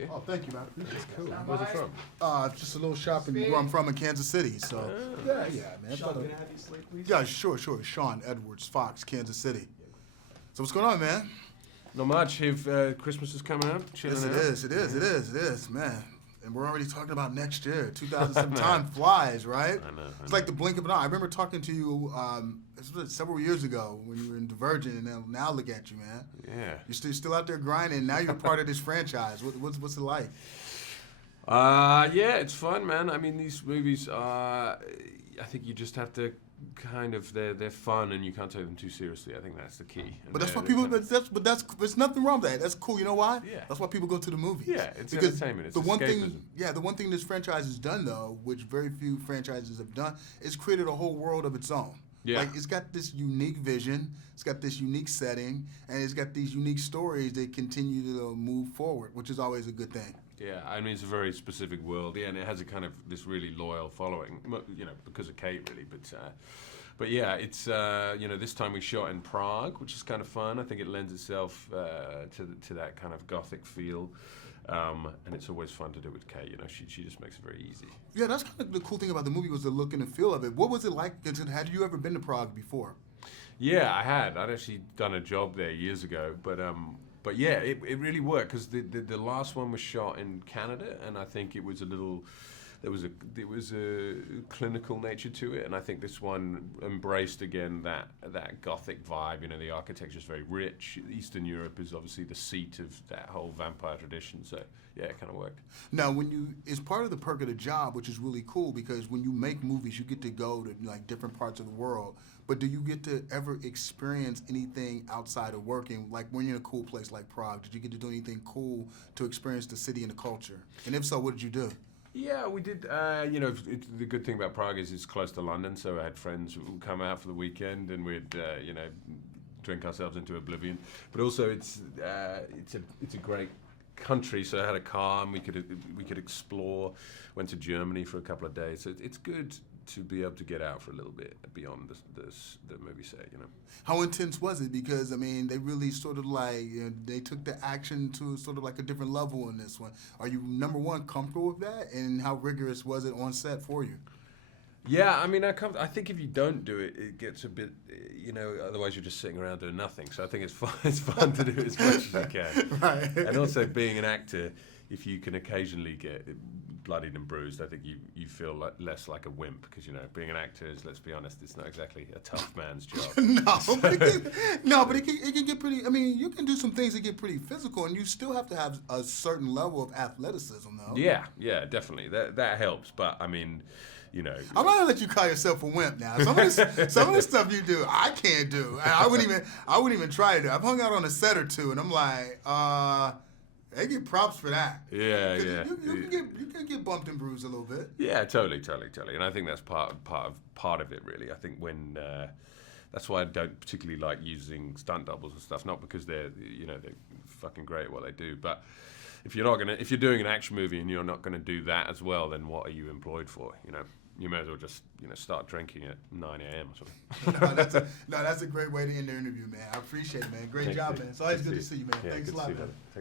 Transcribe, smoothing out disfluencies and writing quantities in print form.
you. Oh, thank you, man. That's cool. Where's it from? Just a little shopping where I'm from in Kansas City. So, yeah, man. Sean, can I have you slate, please? Yeah, sure. Sean Edwards, Fox, Kansas City. So what's going on, man? Not much. If Christmas is coming up, chilling Yes, out. it is, man. And we're already talking about next year. 2007 time flies, right? I know. It's like the blink of an eye. I remember talking to you several years ago when you were in Divergent, and now look at you, man. Yeah. You're still out there grinding. Now you're part of this franchise. What's it like? Yeah, it's fun, man. I mean, these movies are. I think you just have to kind of they're fun and you can't take them too seriously. I think that's the key. And But that's why people. There's nothing wrong with that. That's cool. You know why? Yeah. That's why people go to the movies. Yeah, it's because entertainment. It's the one escapism. thing. The one thing this franchise has done though, which very few franchises have done, is created a whole world of its own. Yeah. Like it's got this unique vision, it's got this unique setting, and it's got these unique stories that continue to move forward, which is always a good thing. Yeah, I mean, it's a very specific world. Yeah, and it has a kind of this really loyal following, because of Kate, really. But yeah, it's, this time we shot in Prague, which is kind of fun. I think it lends itself to that kind of gothic feel. And it's always fun to do with Kate. She just makes it very easy. Yeah, that's kind of the cool thing about the movie was the look and the feel of it. What was it like? Had you ever been to Prague before? Yeah, I had. I'd actually done a job there years ago, but yeah, it really worked because the last one was shot in Canada, and I think it was there was a clinical nature to it, and I think this one embraced again that gothic vibe. The architecture is very rich. Eastern Europe is obviously the seat of that whole vampire tradition, so yeah, it kind of worked. Now, it's part of the perk of the job, which is really cool because when you make movies, you get to go to like different parts of the world. But do you get to ever experience anything outside of working? Like when you're in a cool place like Prague, did you get to do anything cool to experience the city and the culture? And if so, what did you do? Yeah, we did. The good thing about Prague is it's close to London, so I had friends who would come out for the weekend, and we'd, drink ourselves into oblivion. But also, it's a great country, so I had a car, and we could explore. Went to Germany for a couple of days, so it's good to be able to get out for a little bit beyond the movie set, How intense was it? Because, I mean, they really sort of like, they took the action to sort of like a different level in this one. Are you, number one, comfortable with that? And how rigorous was it on set for you? Yeah, I mean, I think if you don't do it, it gets a bit, otherwise you're just sitting around doing nothing. So I think it's fun. It's fun to do as much as you can. Right. And also being an actor, if you can occasionally get bloodied and bruised, I think you feel less like a wimp because being an actor is, let's be honest, it's not exactly a tough man's job. But it can get pretty. I mean, you can do some things that get pretty physical, and you still have to have a certain level of athleticism, though. Yeah, definitely. That helps, but I mean. I'm not gonna let you call yourself a wimp now. Some of the stuff you do, I can't do. I wouldn't even try to do. I've hung out on a set or two, and I'm like, they get props for that. Yeah. You can get bumped and bruised a little bit. Yeah, totally. And I think that's part of it, really. I think when that's why I don't particularly like using stunt doubles and stuff. Not because they're fucking great at what they do, but if you're doing an action movie and you're not gonna do that as well, then what are you employed for? You may as well just start drinking at 9 a.m. or something. That's a great way to end the interview, man. I appreciate it, man. Great job, man. It's always good to see you, man. Thanks a lot, man.